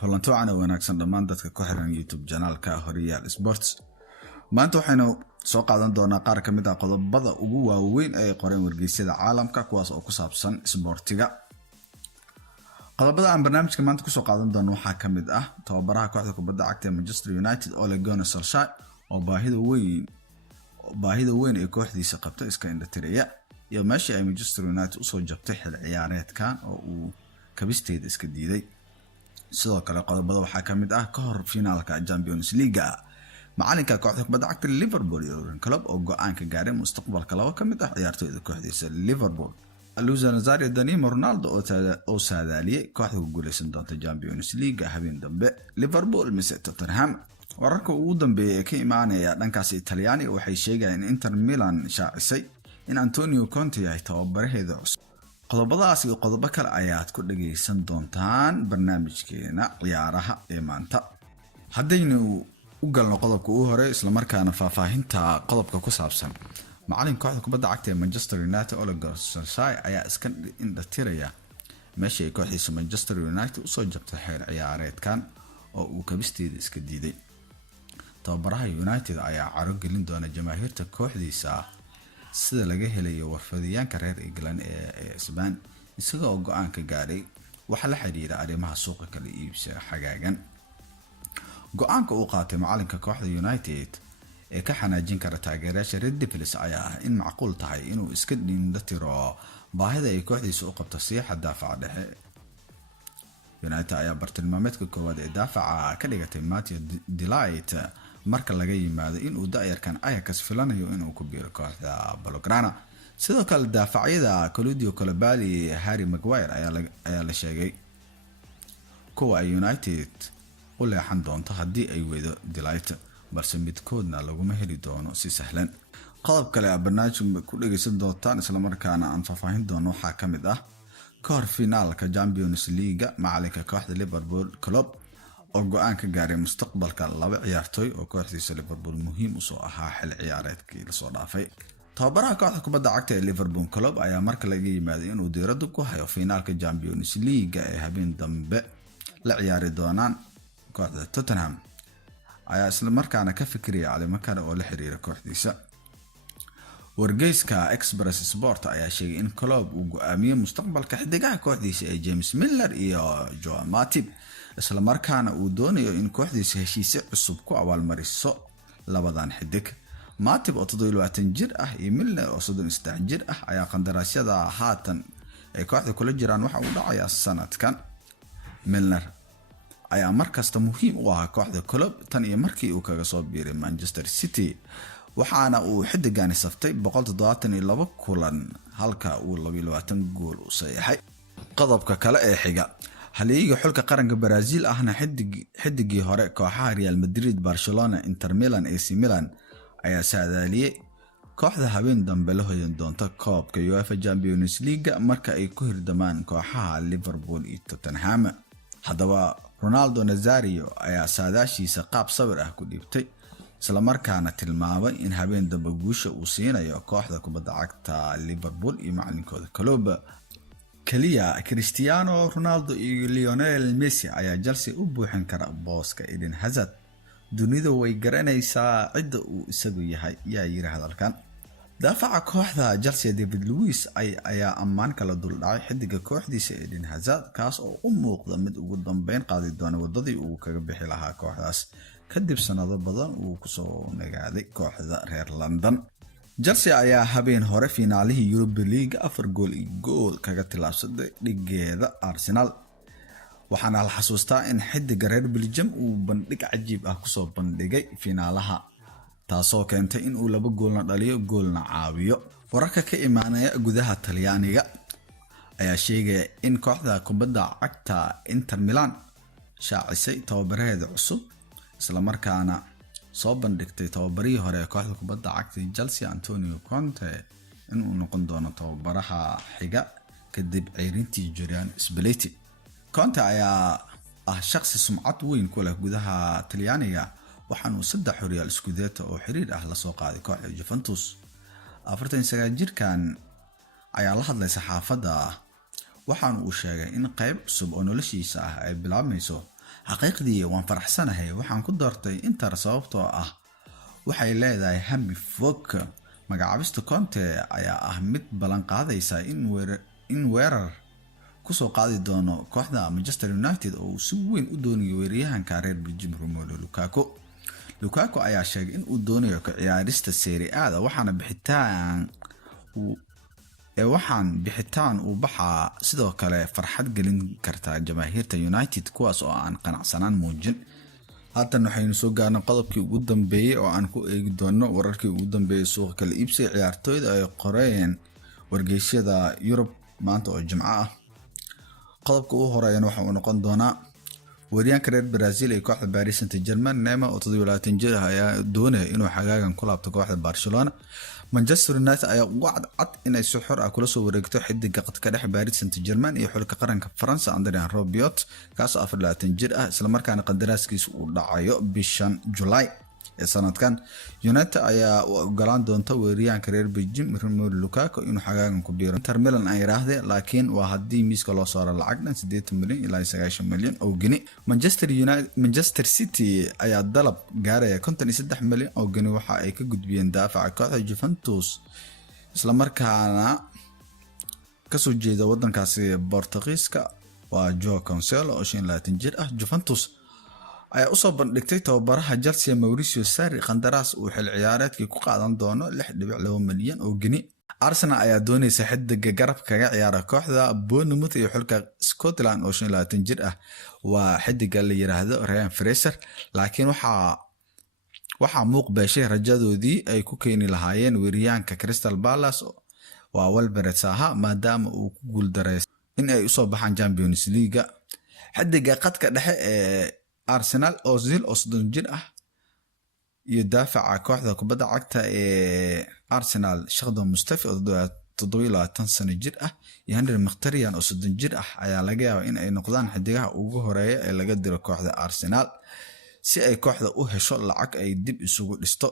kulanto aan wanaagsan dhammaan dadka ku xiran YouTube channel-ka Horyaal Sports. Maanta waxaynu soo qaadan doonaa qaar ka mid ah qodobada ugu waaweyn ee qoreen wargeysyada caalamka kuwaas oo ku saabsan sportiga. Qodobada aan barnaamijka maanta ku soo qaadan doono waxaa ka mid ah tababaraha kooxda kubadda cagta ee Manchester United Ole Gunnar Solskjaer oo baahida weyn ee kooxdiisa qabta iska indhatiraya iyo meeshii ay Manchester United u soo jabtay xil ciyaareedkan oo uu kabisteeda iska diiday. sidoo kale qodobada waxaa ka mid ah ka hor finaalka Champions League macalinka kooxda kubadda cagta Liverpool Jurgen Klopp oo go'aan ka gaaray mustaqbalka laba ka mid ah ciyaartoyda kooxdiisa Liverpool. Luis Nazario Danilo Ronaldo oo saadaaliyay kooxda ku guuleysan doonta Champions League habeen dambe Liverpool mise Tottenham. wararka ugu dambeeyay ee ka imaanaya dhankaas Talyaaniga waxay sheegayaan in Inter Milan shaacisay in Antonio Conte ay tababaraheeda cusub. qodobadaas iyo qodobo kale ayaad ku dhageysan doontaan barnaamijkeena ciyaaraha ee maanta. haddaynu u galno qodobka ugu hore isla markaana faahfaahinta qodobka ku saabsan macalinka kooxda kubadda cagta ee Manchester United Ole Gunnar Solskjaer ayaa iska indhatiraya meeshii ay kooxdiisa Manchester United usoo jabtay xeer ciyaareedkan oo uu kabisteeda iska diiday. tababaraha United ayaa caro gelin doona jamaahiirta kooxdiisa sida laga helayo warfadiyaanka reer England ee Isbaan isagoo go'aan ka gaaray waxa la xiriira arrimaha suuqa kala iibsiga xagaagan. go'aanka uu qaatay macalinka kooxda United ee ka xanaajin kara taageerayaasha Red Devils ayaa ah in macquul tahay inuu iska indhatiro baahida ay kooxdiisa u qabto siyaxa daafaca dhexe. United ayaa bartilmaameedka koowaad ee daafaca ka dhigatay Matthew Delight marka laga yimaado in uu daayarkan Ajax filanayo inuu ku biiro kooxda Blaugrana. sidoo kale daafacyada Claudio Koulibaly Harry Maguire ayaa la sheegay kuwa ay United u leexan doonto haddii ay weydo Delight balse midkoodna laguma heli doono si sahlan. qodob kale barnaamijka ku dhageysan doontaan isla markaana aan faahfaahin doono waxaa ka mid ah ka hor finaalka Champions League macalinka kooxda Liverpool Klopp oo go'aan ka gaaray mustaqbalka laba ciyaartoy oo kooxdiisa Liverpool muhiim u soo ahaa xil ciyaareedkii la soo dhaafay. tababaraha kooxda kubadda cagta ee Liverpool Klopp ayaa marka laga yimaado inuu diiradda ku hayo finaalka Champions League ee habeen dambe la ciyaari doonaan kooxda Tottenham ayaa isla markaana ka fikiraya calimo kale oo la xiriira kooxdiisa. wargeyska Express Sport ayaa sheegay in Klopp uu go'aamiyay mustaqbalka xidigaha kooxdiisa ee James Milner iyo Joel Matip isla markaana uu doonayo in kooxdiisa heshiis cusub ku abaalmariso labadan xidig. Matip oo 27 jir ah iyo Milner oo 33 jir ah ayaa qandaraasyada haatan ee kooxda kula jiraan waxa uu dhacayaa sanadkan. Milner ayaa markasta muhiim u ah kooxda Klopp tan iyo markii uu kaga soo biiray Manchester City waxaana uu xidigani saftay 172 kulan halka uu 22 gool u saxiixay. qodobka kale ee xiga haliga xulka qaranka Brazil ahna xidigii hore kooxaha Real Madrid, Barcelona, Inter Milan, AC Milan ayaa saadaaliyay kooxda habeen dambe la hoyan doonta koobka UEFA Champions League marka ay ku hirdamaan kooxaha Liverpool iyo Tottenham. haddaba Ronaldo Nazario ayaa saadaashiisa qaab sawir ah ku dhiibtay isla markaana tilmaamay in habeen dambe guusha uu siinayo kooxda kubadda cagta Liverpool iyo macalinkooda Klopp. kaliya Cristiano Ronaldo iyo Lionel Messi ayaa Chelsea u buuxin kara booska Eden Hazard. dunida way garanaysaa cidda uu isagu yahay yaa yiri hadalkan. daafaca kooxda Chelsea David Luiz ayaa ammaan kala dul dhacay xidiga kooxdiisa Eden Hazard kaas oo u muuqda mid ugu dambeyn qaadi doona wadadii uu kaga bixi lahaa kooxdaas kadib sanado badan uu ku soo nagaaday kooxda reer London. Chelsea ayaa habeen hore finaalihii Europa League 4 gool kaga tilaabsaday dhigeeda Arsenal. waxaana la xasuustaa in xidiga reer Belgium uu bandhig cajiib ah ku soo bandhigay finaalaha taasoo keentay in uu 2 goolna dhaliyo goolna caawiyo. wararka ka imaanaya gudaha Talyaaniga ayaa sheegaya in kooxda kubadda cagta Inter Milan shaacisay tababaraheeda cusub isla markaana soo bandhigtay tababarihii hore ee kooxda kubadda cagta Chelsea Antonio Conte inuu noqon doono tababaraha xiga kadib ceyrintii Julian Spalletti. Conte ayaa ah shakhsi sumcad weyn ku leh gudaha Talyaaniga waxaana uu 3 xoryaal Scudetto oo xiriir ah la soo qaaday kooxda Juventus. 49 jirkan ayaa la hadlay saxaafadda waxaana uu sheegay in qayb cusub oo noloshiisa ah ay bilaabmayso xaqiiqdii waan faraxsanahay waxaan ku doortay Inter sababtoo ah waxay leedahay hami fog. Magacaabista Conte ayaa ah mid ballan qaadaysa in weerar kusoo qaadi doono kooxda Manchester United oo si weyn u doonayo weeraryahanka reer Belgium Romelu Lukaku. Lukaku ayaa sheegay in uu doonayo ka ciyaarista Serie A waxaana bixitaan uu baxaa sidoo kale farxad gelin karta jamaahiirta United kuwaas oo aan qanacsanaan muujin. haatan waxaynu soo gaarnay qodobkii ugu dambeeyay oo aan ku eegi doono wararkii ugu dambeeyay suuqa kala iibsiga ciyaartooyda ay qoreen wargeysyada Yurub maanta oo Jimco ah. qodobka ugu horeeyana waxa uu noqon doonaa weeraryahanka reer Brazil ee kooxda Paris Saint-Germain Neymar oo 27 jir ah ayaa doonaya inuu xagaagan ku laabto kooxda Barcelona. Manchester United ayaa ugu cad inay si xor ah kula soo wareegto xidiga qadka dhexe Paris Saint-Germain iyo xulka qaranka France Adrien Rabiot kaas oo 24 jir ah isla markaana qandaraaskiisu uu dhacayo bishan July ee sanadkan. United ayaa u ogolaan doonta weeraryahanka reer Belgium Romelu Lukaku inuu xagaagan ku biiro Inter Milan ay yiraahdeen laakiin waa haddii miiska loo saaro lacag dhan 80 milyan ilaa 90 milyan oo gini. Manchester City ayaa dalab gaaraya 53 milyan oo gini waxa ay ka gudbiyeen daafaca kooxda Juventus isla markaana ka soo jeeda wadankaasi Portugiiska waa Joao Cancelo oo 25 jir ah. Juventus ayaa u soo bandhigtay tababaraha Chelsea Mauricio Sarri qandaraas uu xil ciyaareedkii ku qaadan doono 6.2 milyan oo gini. Arsenal ayaa doonaysa xidiga garab kaga ciyaara kooxda Bournemouth iyo xulka Scotland oo 25 jir ah waa xidiga la yiraahdo Ryan Fraser laakiin waxa muuqbashay rajadoodii ay ku keeni lahaayeen weeraryahanka Crystal Palace waa Wilfried Zaha maadaama uu ku guuldareystay in ay u soo baxaan Champions League. xidiga qadka dhexe ee Arsenal Ozil oo 30 jir ah iyo daafaca kooxda kubadda cagta ee Arsenal Shaqdo Mustafi oo 27 sano jir ah iyo Henry Mkhitaryan oo 30 jir ah ayaa laga yaabaa in ay noqdaan xidigaha ugu horeeya ee laga diro kooxda Arsenal si ay kooxda u hesho lacag ay dib isugu dhisto.